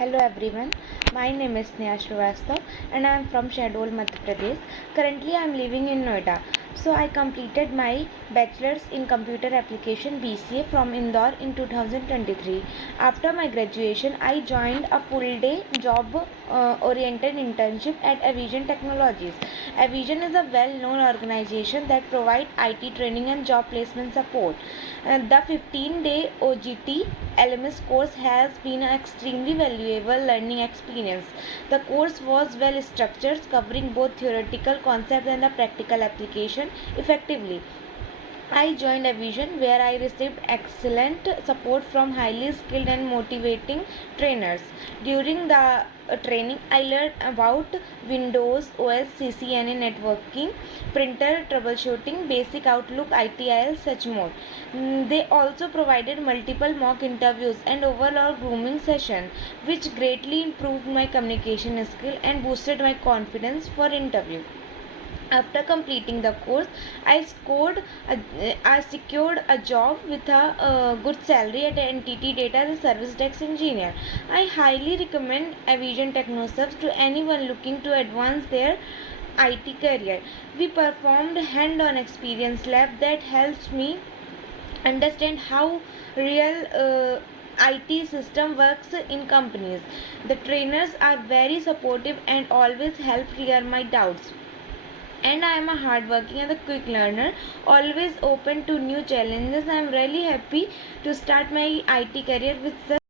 Hello everyone, my name is Sneha Srivastava and I am from Shahdol, Madhya Pradesh. Currently I am living in Noida. So I completed my bachelor's in computer application B.C.A from Indore in 2023. After my graduation, I joined a full-day job-oriented internship at Evision Technologies. Evision is a well-known organization that provides IT training and job placement support. The 15-day OGT LMS course has been an extremely valuable learning experience. The course was well structured, covering both theoretical concepts and the practical application effectively. I joined Evision where I received excellent support from highly skilled and motivating trainers. During the training, I learned about Windows, OS, CCNA networking, printer troubleshooting, basic Outlook, ITIL, such more. They also provided multiple mock interviews and overall grooming session, which greatly improved my communication skill and boosted my confidence for interview. After completing the course, I secured a job with a good salary at NTT Data as a service desk engineer. I highly recommend Evision Technoserve to anyone looking to advance their IT career. We performed hand-on experience lab that helps me understand how real IT system works in companies. The trainers are very supportive and always help clear my doubts. And I am a hardworking and a quick learner, always open to new challenges. I am really happy to start my IT career with